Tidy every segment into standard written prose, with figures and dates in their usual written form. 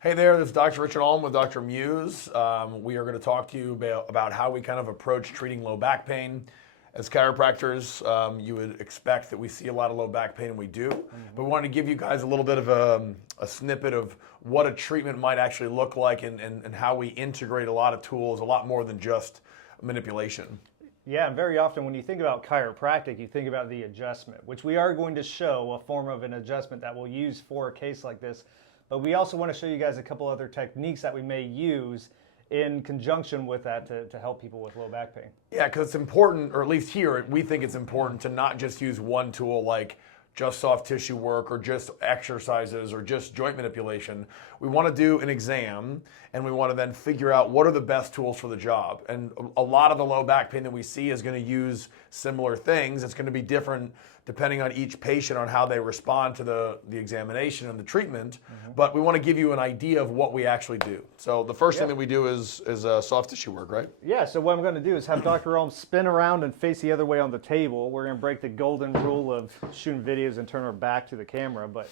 Hey there, this is Dr. Richard Alm with Dr. Muse. We are going to talk to you about how we kind of approach treating low back pain. As chiropractors, you would expect that we see a lot of low back pain, and we do. But we wanted to give you guys a little bit of a snippet of what a treatment might actually look like and how we integrate a lot of tools, a lot more than just manipulation. Yeah, and very often when you think about chiropractic, you think about the adjustment, which we are going to show a form of an adjustment that we'll use for a case like this. But we also want to show you guys a couple other techniques that we may use in conjunction with that to help people with low back pain. Yeah, because it's important, or at least here, we think it's important to not just use one tool like just soft tissue work or just exercises or just joint manipulation. We want to do an exam and we want to then figure out what are the best tools for the job. And a lot of the low back pain that we see is going to use similar things. It's going to be different depending on each patient on how they respond to the examination and the treatment. But we want to give you an idea of what we actually do. So the first thing that we do is soft tissue work, right? Yeah, so what I'm going to do is have Dr. Olm spin around and face the other way on the table. We're going to break the golden rule of shooting videos and turn our back to the camera, but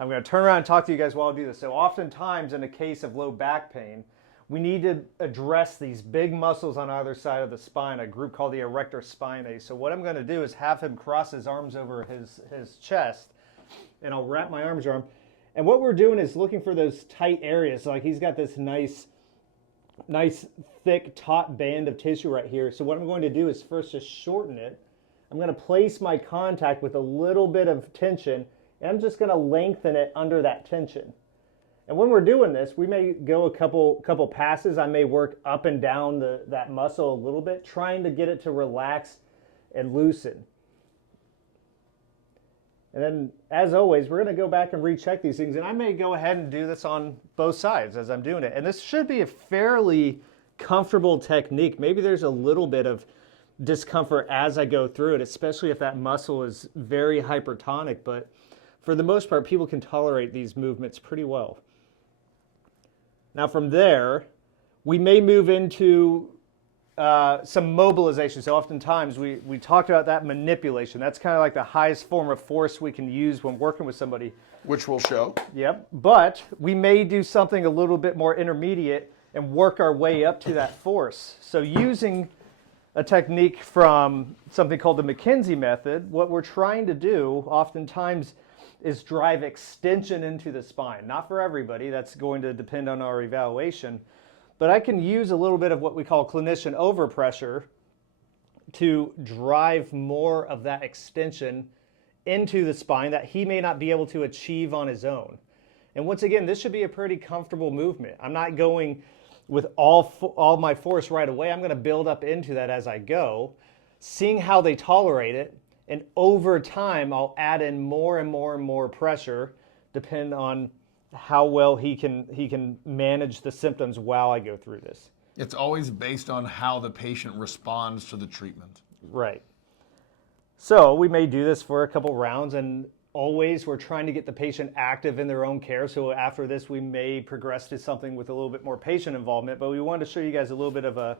I'm going to turn around and talk to you guys while I do this. So oftentimes in a case of low back pain, we need to address these big muscles on either side of the spine, a group called the erector spinae. So what I'm going to do is have him cross his arms over his chest, and I'll wrap my arms around him. And what we're doing is looking for those tight areas. So like he's got this nice thick taut band of tissue right here. So what I'm going to do is first just shorten it. I'm going to place my contact with a little bit of tension, and I'm just going to lengthen it under that tension. And when we're doing this, we may go a couple passes. I may work up and down that muscle a little bit, trying to get it to relax and loosen. And then, as always, we're going to go back and recheck these things. And I may go ahead and do this on both sides as I'm doing it. And this should be a fairly comfortable technique. Maybe there's a little bit of discomfort as I go through it, especially if that muscle is very hypertonic. But for the most part, people can tolerate these movements pretty well. Now from there, we may move into some mobilization. So oftentimes we talked about that manipulation. That's kind of like the highest form of force we can use when working with somebody. Which we'll show. Yep, but we may do something a little bit more intermediate and work our way up to that force. So using a technique from something called the McKenzie Method, what we're trying to do oftentimes is drive extension into the spine. Not for everybody, that's going to depend on our evaluation, but I can use a little bit of what we call clinician overpressure to drive more of that extension into the spine that he may not be able to achieve on his own. And once again, this should be a pretty comfortable movement. I'm not going with all my force right away. I'm going to build up into that as I go, seeing how they tolerate it. And over time, I'll add in more and more and more pressure, depending on how well he can manage the symptoms while I go through this. It's always based on how the patient responds to the treatment. Right. So we may do this for a couple rounds, and always we're trying to get the patient active in their own care. So after this, we may progress to something with a little bit more patient involvement, but we wanted to show you guys a little bit of a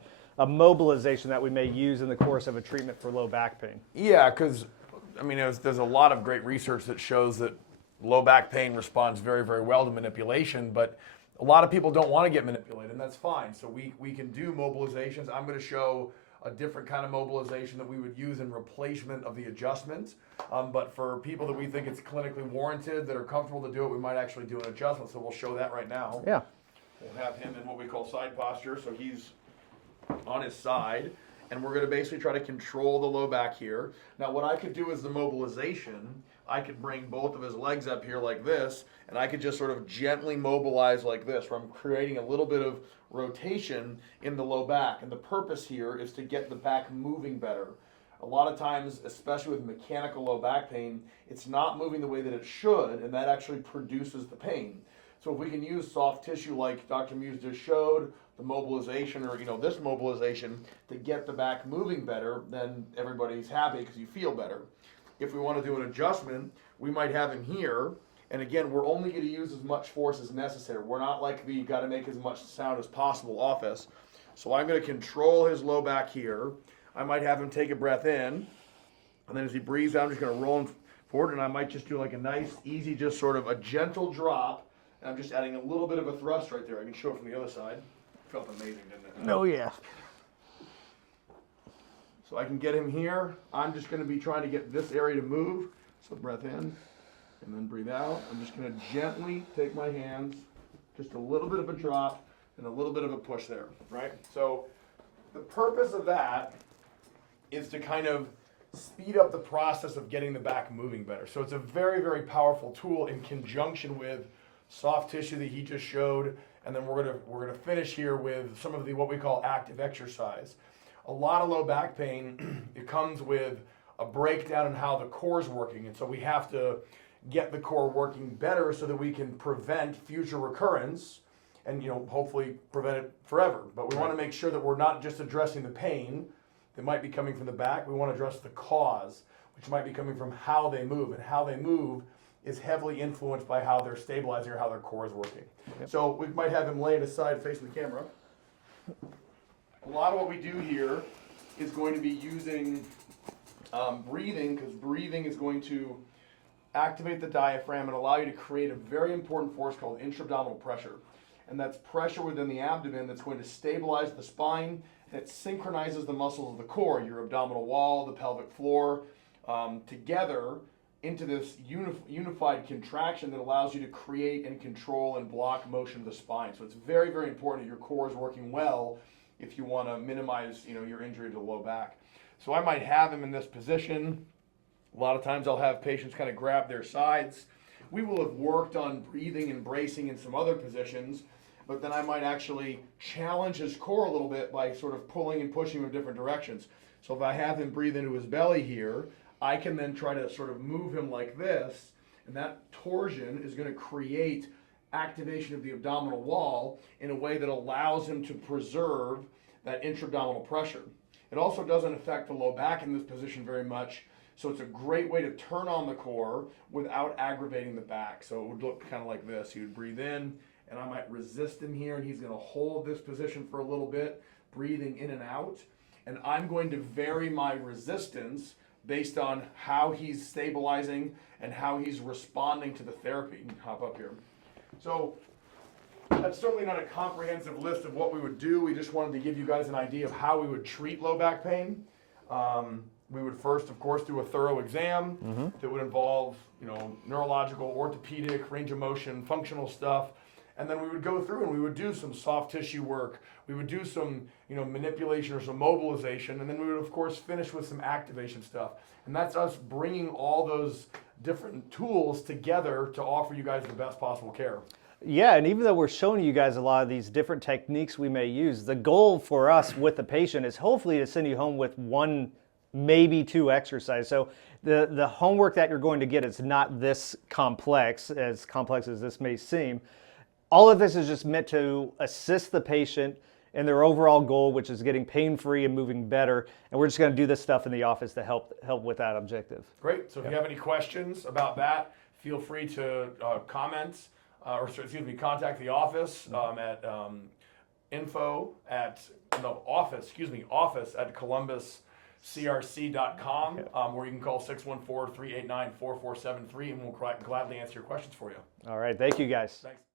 mobilization that we may use in the course of a treatment for low back pain. Yeah, because I mean, there's a lot of great research that shows that low back pain responds very, very well to manipulation, but a lot of people don't want to get manipulated, and that's fine. So we can do mobilizations. I'm going to show a different kind of mobilization that we would use in replacement of the adjustments. But for people that we think it's clinically warranted, that are comfortable to do it, we might actually do an adjustment. So we'll show that right now. Yeah. We'll have him in what we call side posture. So he's on his side, and we're going to basically try to control the low back here. Now what I could do is the mobilization. I could bring both of his legs up here like this, and I could just sort of gently mobilize like this, where I'm creating a little bit of rotation in the low back. And the purpose here is to get the back moving better. A lot of times, especially with mechanical low back pain, it's not moving the way that it should, and that actually produces the pain. So if we can use soft tissue like Dr. Muse just showed, the mobilization, or this mobilization, to get the back moving better, then everybody's happy because you feel better. If we want to do an adjustment, we might have him here, and again, we're only going to use as much force as necessary. We're not like the got to make as much sound as possible office. So I'm going to control his low back here. I might have him take a breath in, and then as he breathes out, I'm just going to roll him forward, and I might just do like a nice, easy, just sort of a gentle drop and I'm just adding a little bit of a thrust right there. I can show it from the other side. Felt amazing, didn't it? Oh yeah. So I can get him here. I'm just going to be trying to get this area to move. So breath in and then breathe out. I'm just going to gently take my hands, just a little bit of a drop and a little bit of a push there, right? So the purpose of that is to kind of speed up the process of getting the back moving better. So it's a very, very powerful tool in conjunction with soft tissue that he just showed, and then we're gonna finish here with some of the what we call active exercise. A lot of low back pain, it comes with a breakdown in how the core is working, and so we have to get the core working better so that we can prevent future recurrence and hopefully prevent it forever. But we want to make sure that we're not just addressing the pain that might be coming from the back. We want to address the cause, which might be coming from how they move, and how they move is heavily influenced by how they're stabilizing or how their core is working. Yep. So we might have him laying aside facing the camera. A lot of what we do here is going to be using breathing, because breathing is going to activate the diaphragm and allow you to create a very important force called intra-abdominal pressure. And that's pressure within the abdomen that's going to stabilize the spine, and it synchronizes the muscles of the core, your abdominal wall, the pelvic floor, together into this unified contraction that allows you to create and control and block motion of the spine. So it's very, very important that your core is working well if you want to minimize your injury to the low back. So I might have him in this position. A lot of times I'll have patients kind of grab their sides. We will have worked on breathing and bracing in some other positions, but then I might actually challenge his core a little bit by sort of pulling and pushing him in different directions. So if I have him breathe into his belly here, I can then try to sort of move him like this, and that torsion is going to create activation of the abdominal wall in a way that allows him to preserve that intra-abdominal pressure. It also doesn't affect the low back in this position very much, so it's a great way to turn on the core without aggravating the back. So it would look kind of like this. He would breathe in, and I might resist him here, and he's going to hold this position for a little bit, breathing in and out, and I'm going to vary my resistance based on how he's stabilizing and how he's responding to the therapy. You can hop up here. So that's certainly not a comprehensive list of what we would do. We just wanted to give you guys an idea of how we would treat low back pain. We would first, of course, do a thorough exam that would involve, neurological, orthopedic, range of motion, functional stuff. And then we would go through and we would do some soft tissue work. We would do some, manipulation or some mobilization. And then we would, of course, finish with some activation stuff. And that's us bringing all those different tools together to offer you guys the best possible care. Yeah, and even though we're showing you guys a lot of these different techniques we may use, the goal for us with the patient is hopefully to send you home with one, maybe two exercises. So the homework that you're going to get is not this complex as this may seem. All of this is just meant to assist the patient in their overall goal, which is getting pain-free and moving better. And we're just going to do this stuff in the office to help with that objective. Great. So if you have any questions about that, feel free to contact the office at office at columbuscrc.com, or you can call 614-389-4473, and we'll gladly answer your questions for you. All right. Thank you, guys. Thanks.